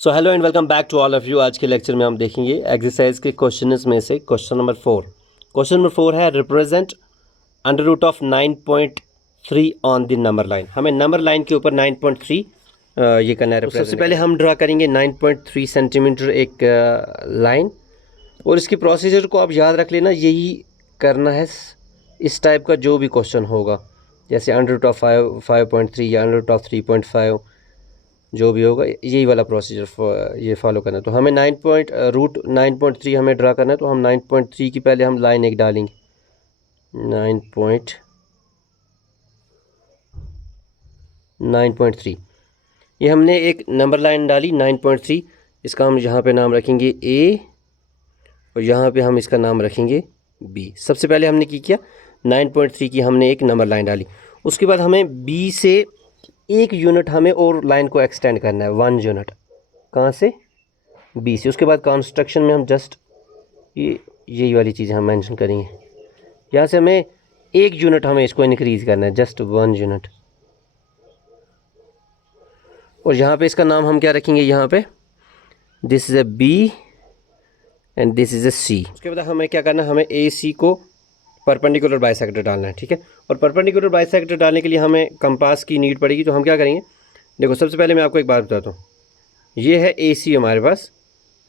So hello and welcome back to all of you. आज के lecture में हम देखेंगे एक्सरसाइज के क्वेश्चन में से क्वेश्चन नंबर 4। क्वेश्चन नंबर 4 है represent under root of 9.3 on the number line. हमें नंबर लाइन के ऊपर 9.3 ये करना है। तो सबसे पहले हम ड्रा करेंगे 9.3 सेंटीमीटर एक लाइन, और इसकी प्रोसीजर को आप याद रख लेना। यही करना है इस टाइप का जो भी क्वेश्चन होगा, जैसे अंडर रूट ऑफ 5.3 या अंडर रूट ऑफ 3.5, जो भी होगा यही वाला प्रोसीजर ये फॉलो करना है। तो हमें 9.3 हमें ड्रा करना है। तो हम 9.3 की पहले हम लाइन एक डालेंगे, 9.3। ये हमने एक नंबर लाइन डाली 9.3। इसका हम यहाँ पे नाम रखेंगे ए, और यहाँ पे हम इसका नाम रखेंगे बी। सबसे पहले हमने किया 9.3 की हमने एक नंबर लाइन डाली। उसके बाद हमें बी से 1 यूनिट हमें और लाइन को एक्सटेंड करना है, 1 यूनिट। कहाँ से? बी से। उसके बाद कंस्ट्रक्शन में हम जस्ट यही वाली चीज़ हम मेंशन करेंगे। यहाँ से हमें 1 यूनिट हमें इसको इंक्रीज़ करना है, जस्ट 1 यूनिट। और यहाँ पे इसका नाम हम क्या रखेंगे? यहाँ पे this is A B and this is A C. उसके बाद हमें क्या करना है? हमें ए सी को परपेंडिकुलर बाइसेक्टर डालना है, ठीक है। और परपेंडिकुलर बाइसेक्टर डालने के लिए हमें कंपास की नीड पड़ेगी। तो हम क्या करेंगे? देखो, सबसे पहले मैं आपको एक बात बताता हूँ। ये है ए सी हमारे पास।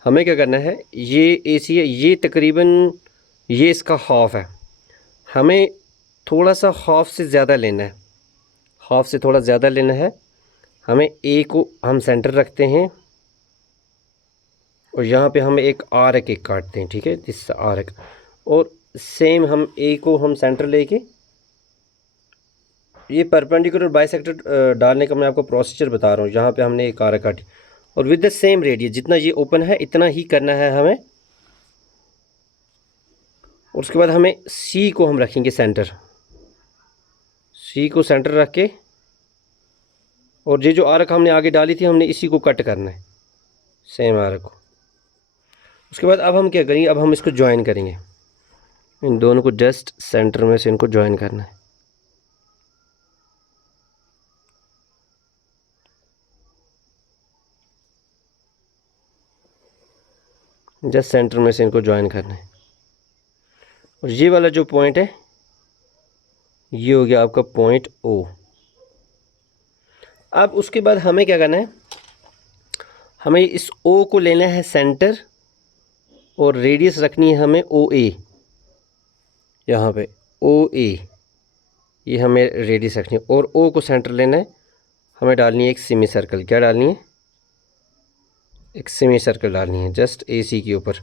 हमें क्या करना है? ये ए सी है, ये तकरीबन ये इसका हाफ है। हमें थोड़ा सा हाफ से ज़्यादा लेना है, हाफ से थोड़ा ज़्यादा लेना है। हमें ए को हम सेंटर रखते हैं, और यहाँ पे हम एक आर्क एक काटते हैं, ठीक है, दिस आर्क। और सेम हम ए को हम सेंटर लेके ये परपेंडिकुलर बाइसेक्टर डालने का मैं आपको प्रोसीजर बता रहा हूँ। यहाँ पे हमने एक आर्क काटी, और विद द सेम रेडियस, जितना ये ओपन है इतना ही करना है हमें। और उसके बाद हमें सी को हम रखेंगे सेंटर, सी को सेंटर रख के, और ये जो आर्क हमने आगे डाली थी हमने इसी को कट करना है, सेम आर्क को। उसके बाद अब हम क्या करेंगे? अब हम इसको ज्वाइन करेंगे, इन दोनों को जस्ट सेंटर में से इनको ज्वाइन करना है। जस्ट सेंटर में से इनको ज्वाइन करना है। और ये वाला जो पॉइंट है ये हो गया आपका पॉइंट ओ। अब उसके बाद हमें क्या करना है? हमें इस ओ को लेना है सेंटर, और रेडियस रखनी है हमें ओ ए। यहाँ पे ओ ए, ये हमें रेडियस रखनी है। और ओ को सेंटर लेना है, हमें डालनी है एक सेमी सर्कल। क्या डालनी है? एक सेमी सर्कल डालनी है जस्ट ए सी के ऊपर।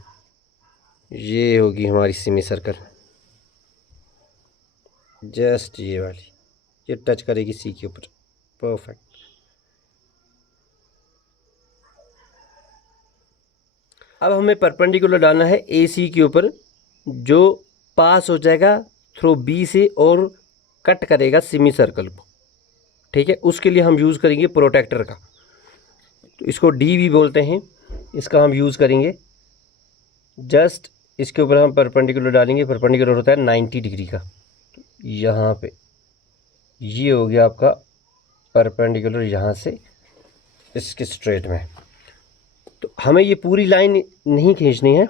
ये होगी हमारी सेमी सर्कल, जस्ट ये वाली, ये टच करेगी सी के ऊपर। परफेक्ट। अब हमें परपेंडिकुलर डालना है ए सी के ऊपर, जो पास हो जाएगा थ्रू बी से और कट करेगा सेमी सर्कल को, ठीक है। उसके लिए हम यूज़ करेंगे प्रोटेक्टर का, तो इसको डी भी बोलते हैं। इसका हम यूज़ करेंगे। जस्ट इसके ऊपर हम परपेंडिकुलर डालेंगे। परपेंडिकुलर होता है 90 डिग्री का। तो यहाँ पे ये हो गया आपका परपेंडिकुलर, यहाँ से इसके स्ट्रेट में। तो हमें ये पूरी लाइन नहीं खींचनी है,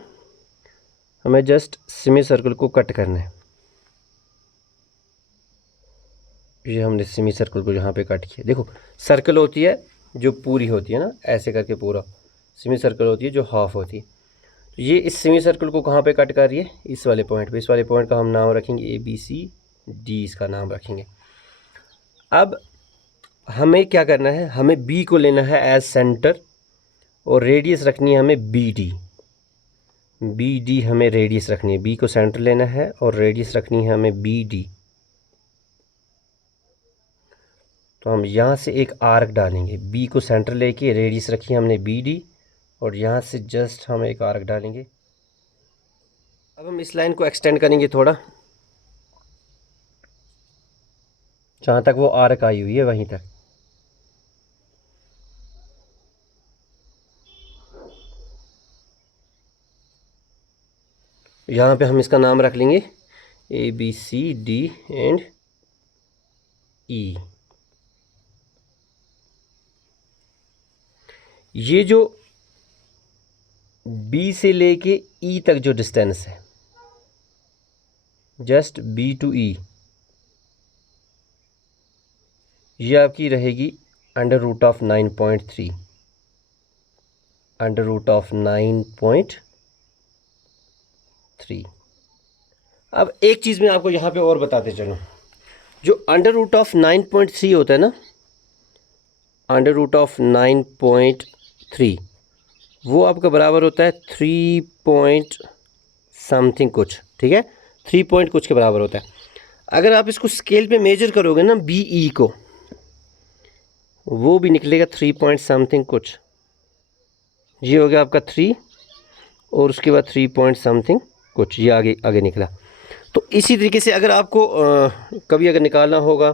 हमें जस्ट सेमी सर्कल को कट करना है। ये हमने सेमी सर्कल को यहाँ पे कट किया। देखो, सर्कल होती है जो पूरी होती है ना, ऐसे करके पूरा। सेमी सर्कल होती है जो हाफ होती है। तो ये इस सेमी सर्कल को कहाँ पे कट कर रही है? इस वाले पॉइंट पे। इस वाले पॉइंट का हम नाम रखेंगे ए बी सी डी, इसका नाम रखेंगे। अब हमें क्या करना है? हमें बी को लेना है एज सेंटर, और रेडियस रखनी है हमें बी डी। बी डी हमें रेडियस रखनी है। बी को सेंटर लेना है और रेडियस रखनी है हमें बी डी। तो हम यहाँ से एक आर्क डालेंगे, बी को सेंटर लेके रेडियस रखी है हमने बी डी, और यहाँ से जस्ट हम एक आर्क डालेंगे। अब हम इस लाइन को एक्सटेंड करेंगे थोड़ा, जहाँ तक वो आर्क आई हुई है वहीं तक। यहाँ पे हम इसका नाम रख लेंगे A B C D and E. ये जो बी से लेके ई तक जो डिस्टेंस है, जस्ट बी टू ई, ये आपकी रहेगी under root of 9.3, under root of 9.3। अब एक चीज़ मैं आपको यहाँ पे और बताते चलूँ, जो अंडर रूट ऑफ 9.3 होता है ना, अंडर रूट ऑफ 9.3 वो आपका बराबर होता है 3 पॉइंट समथिंग कुछ, ठीक है, 3 पॉइंट कुछ के बराबर होता है। अगर आप इसको स्केल पे मेजर करोगे ना बी ई को, वो भी निकलेगा 3 पॉइंट समथिंग कुछ, ये हो गया आपका 3 और उसके बाद 3 पॉइंट समथिंग कुछ, ये आगे आगे निकला। तो इसी तरीके से अगर आपको कभी अगर निकालना होगा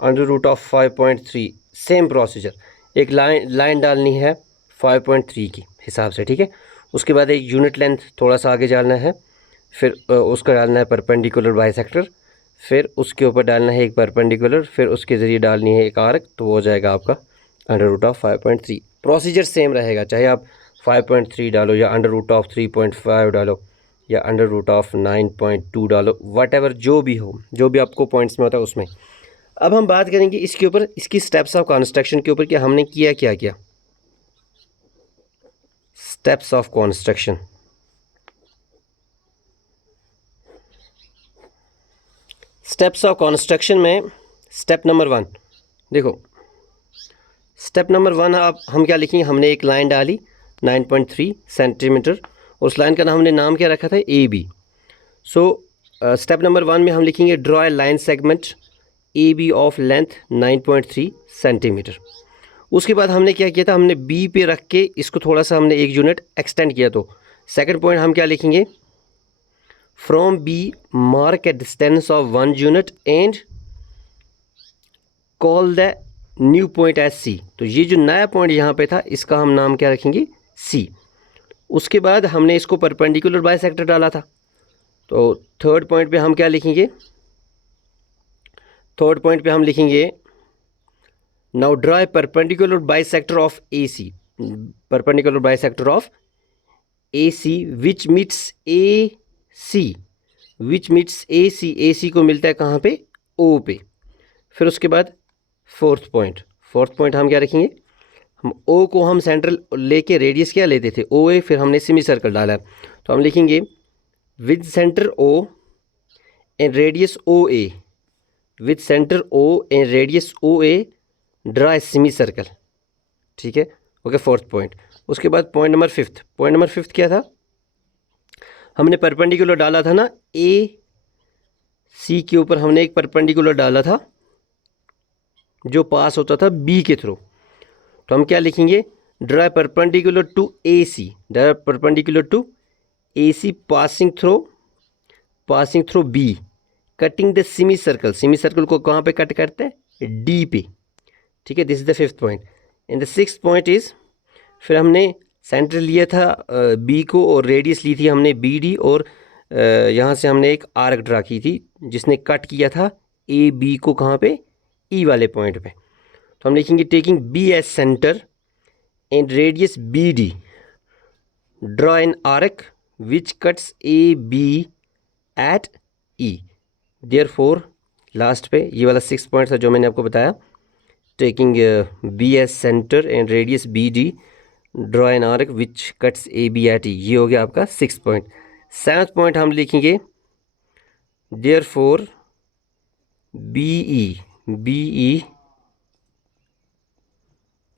under root of 5.3, same procedure, एक लाइन डालनी है 5.3 की हिसाब से, ठीक है। उसके बाद एक यूनिट लेंथ थोड़ा सा आगे डालना है, फिर उसका डालना है परपेंडिकुलर बाइसेक्टर, फिर उसके ऊपर डालना है एक परपेंडिकुलर, फिर उसके ज़रिए डालनी है एक आर्क, तो वो हो जाएगा आपका under root of 5.3। Procedure same रहेगा, चाहे आप 5.3 डालो या अंडर रूट ऑफ 3.5 डालो या अंडर रूट ऑफ 9.2 डालो, वट एवर जो भी हो, जो भी आपको पॉइंट्स में होता है उसमें। अब हम बात करेंगे इसके ऊपर, इसकी स्टेप्स ऑफ कंस्ट्रक्शन के ऊपर कि हमने किया क्या किया। Steps of construction, steps of construction में स्टेप नंबर 1 देखो, स्टेप नंबर 1 हम क्या लिखेंगे, हमने एक लाइन डाली 9.3 सेंटीमीटर और उस लाइन का नाम हमने नाम क्या रखा था, A B. So step number 1 में हम लिखेंगे draw a line segment A B of length 9.3 centimetre. उसके बाद हमने क्या किया था, हमने बी पे रख के इसको थोड़ा सा हमने एक यूनिट एक्सटेंड किया। तो सेकंड पॉइंट हम क्या लिखेंगे, from B mark a distance of 1 unit and call the new point as C. तो ये जो नया पॉइंट यहाँ पे था इसका हम नाम क्या रखेंगे, सी। उसके बाद हमने इसको परपेंडिकुलर बाइसेक्टर डाला था, तो थर्ड पॉइंट पे हम क्या लिखेंगे, थर्ड पॉइंट पे हम लिखेंगे now draw a perpendicular bisector of A C, perpendicular bisector of A C which meets A C, which meets A C को मिलता है कहाँ पे, ओ पे। फिर उसके बाद फोर्थ पॉइंट हम क्या रखेंगे, हम ओ को हम सेंट्रल लेके रेडियस क्या लेते थे, ओ ए, फिर हमने सेमी सर्कल डाला, तो हम लिखेंगे with centre O and radius O A, with centre O and radius O A draw a semi circle, ठीक है, ओके, फोर्थ पॉइंट। उसके बाद पॉइंट नंबर फिफ्थ क्या था, हमने परपेंडिकुलर डाला था ना ए सी के ऊपर, हमने एक परपेंडिकुलर डाला था जो पास होता था बी के थ्रू, तो हम क्या लिखेंगे, draw perpendicular to A C, draw perpendicular to A C passing through B, cutting the semi circle को कहाँ पे कट करते हैं, डी पे, ठीक है। This is the fifth point. And the sixth point is, फिर हमने सेंटर लिया था बी को और रेडियस ली थी हमने बी डी, और यहाँ से हमने एक आर्क ड्रा की थी जिसने कट किया था ए बी को कहाँ पे, ई वाले पॉइंट पे। तो हम लिखेंगे taking B as centre and radius B D draw an arc which cuts A B at E. Therefore last पे ये वाला 6 पॉइंट था जो मैंने आपको बताया, taking B as centre and radius B D draw an arc which cuts A B at E, ये हो गया आपका 6 पॉइंट। 7th पॉइंट हम लिखेंगे therefore B E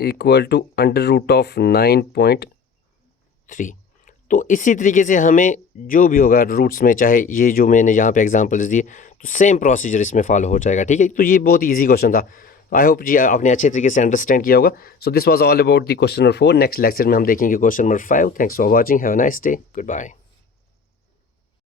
equal to under root of 9.3। तो इसी तरीके से हमें जो भी होगा रूट्स में, चाहे ये जो मैंने यहाँ पे एग्जांपल्स दिए, तो सेम प्रोसीजर इसमें फॉलो हो जाएगा, ठीक है। तो ये बहुत इजी क्वेश्चन था, आई होप जी आपने अच्छे तरीके से अंडरस्टैंड किया होगा। So this was all about the question number 4। Next lecture में हम देखेंगे question number 5। Thanks for watching, have a nice day, good bye.